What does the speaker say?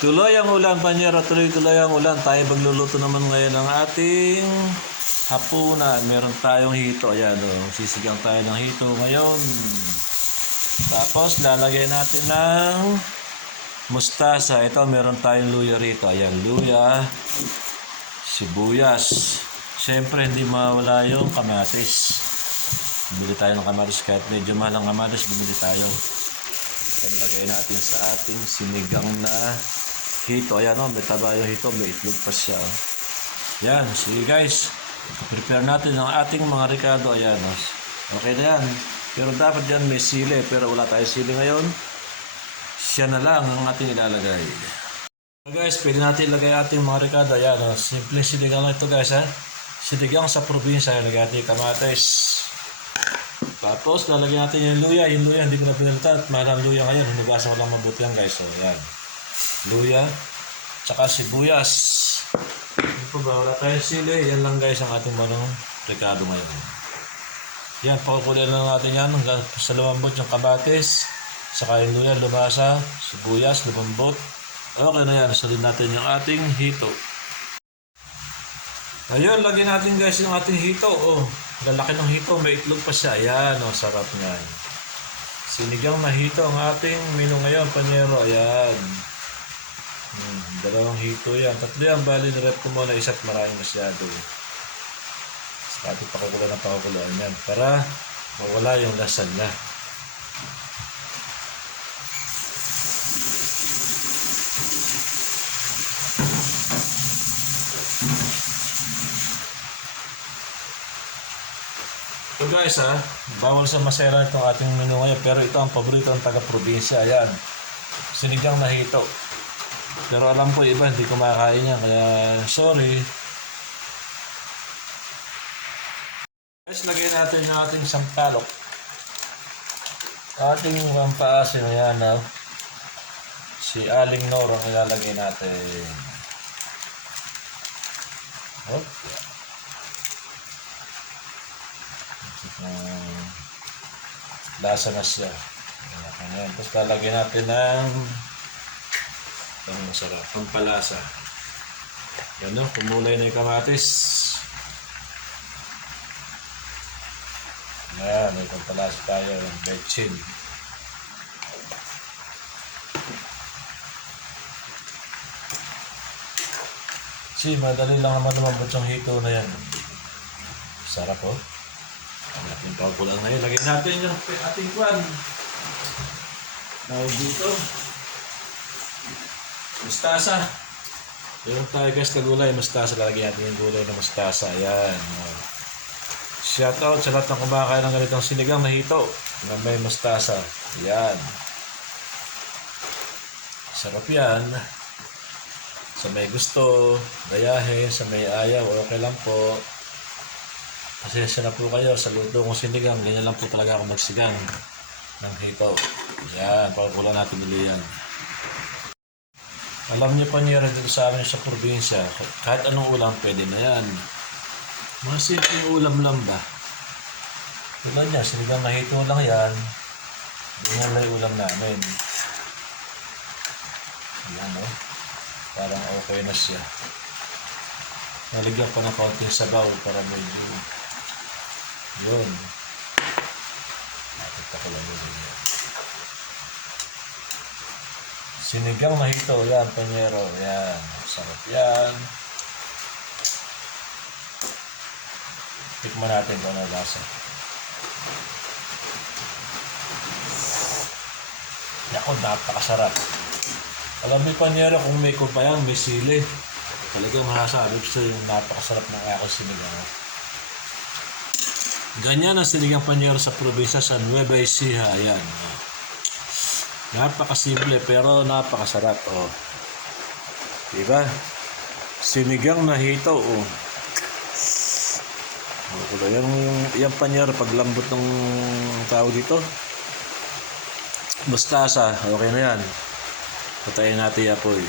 Tuloy ang ulan, panyero. Tuloy-tuloy ang ulan. Tayo magluluto naman ngayon ng ating hapunan. Meron tayong hito. Ayan, oh. Sisigang tayo ng hito ngayon. Tapos, lalagay natin ng mustasa. Ito, meron tayong luya rito. Ayan, luya. Sibuyas. Siyempre, hindi mawala yung kamatis. Bili tayo ng kamatis kahit medyo mahal ang kamatis, bumili tayo. Yan lagay natin sa ating sinigang na hito. Ayan o, may taba yung hito, may itlog pa siya. oh. Yan, sige guys. Prepare natin ang ating mga ricado. Ayan o. Okay na yan. Pero dapat yan may sili. Pero wala tayo sili ngayon. Siya na lang ang ating ilalagay. So guys, pwede natin ilagay ating mga ricado. Ayan o. Simple sinigang lang ito guys ha. Sinigang sa probinsya. Ilagay natin kamatis. Tapos, lalagyan natin yung luya. Yung luya, hindi ko na pinalitan. Ang luya ngayon. Hinugasan ko lang mabuti yan, guys. So, yan. Luya. Tsaka sibuyas. Ano po ba? Wala tayong sili. Yan lang, guys, ang ating manong rekado ngayon. Yan, pakukulan lang natin yan hanggang sa lumambot yung kabatis. Saka yung luya, lumasa. Sibuyas, lumambot. Okay na yan. Salin natin yung ating hito. Ayun, lagyan natin guys yung ating hito. Oh, lalaki ng hito. May itlog pa siya. Ayan, oh, sarap niyan. Sinigang na hito ang ating menu ngayon, panyero. Ayan. Hmm, dalawang hito yan. Tatlo yan, bali nirep ko muna isa't maraming masyado. Sa ating pakukulan ng pakukulan yan. Para mawala yung lasa niya. So guys ha, bawal sa masera itong ating menu ngayon pero ito ang paborito ng taga-probinsya. Ayan, sinigang na hito. Pero alam ko iba hindi kumakain yan kaya sorry. Guys, lagyan natin yung ating sampalok. Ating pampaasin na yan ha. Si Aling Noro ang ilalagay natin. Oh, uh, lasa na siya. Ayan. Tapos lalagyan natin ng ang masarap, pampalasa. Yan no, kumulay na yung kamatis. Yan, may pampalasa tayo ng betchin. Si, madali lang naman lumambot yung hito na yan. Sarap oh. Ang ating pakulang ngayon. Lagyan natin yung ating kwan. Tawag dito. Mustasa. Yung tayo guys na gulay, mustasa. Lalagyan natin yung gulay na mustasa. Ayan. Shout out sa lahat ng kumakain ng ganitong sinigang na hito na may mustasa. Ayan. Sarap yan. Sa may gusto, gayahin. Sa may ayaw, okay lang po. Pasensya na po kayo sa luto kong sinigang. Ganyan lang po talaga ako magsigang ng hito. Yan, pagkukulan natin nila yan. Alam niyo pa niya rin dito sa amin sa probinsya, kahit anong ulam pwede na yan. Mga simpleng ulam lang ba? Wala niya, sinigang na hito lang yan. Ganyan lang yung ulam namin. Yan o. Parang okay na siya. Naligyan ko ng konting sabaw para medyo yun. Nakita ko lang yun. Sinigang na hito. Yan, panyero. Yan. Sarap yan. Tikman natin kung ano lasa. Yako, napakasarap. Alam mo, panyero, kung may kupayang, may sili. Talagang masasabi ko sa yung napakasarap ng aking sinigang. Ganyan ang sinigang panyero sa probinsya sa Nueva Ecija. Ayan. oh. Napakasimple pero napakasarap. Oh. Diba? Sinigang na hito. Oh. Oh, yan yung yan panyero paglambot ng tawag dito. Mustasa. Okay na yan. Patayin natin yung apoy.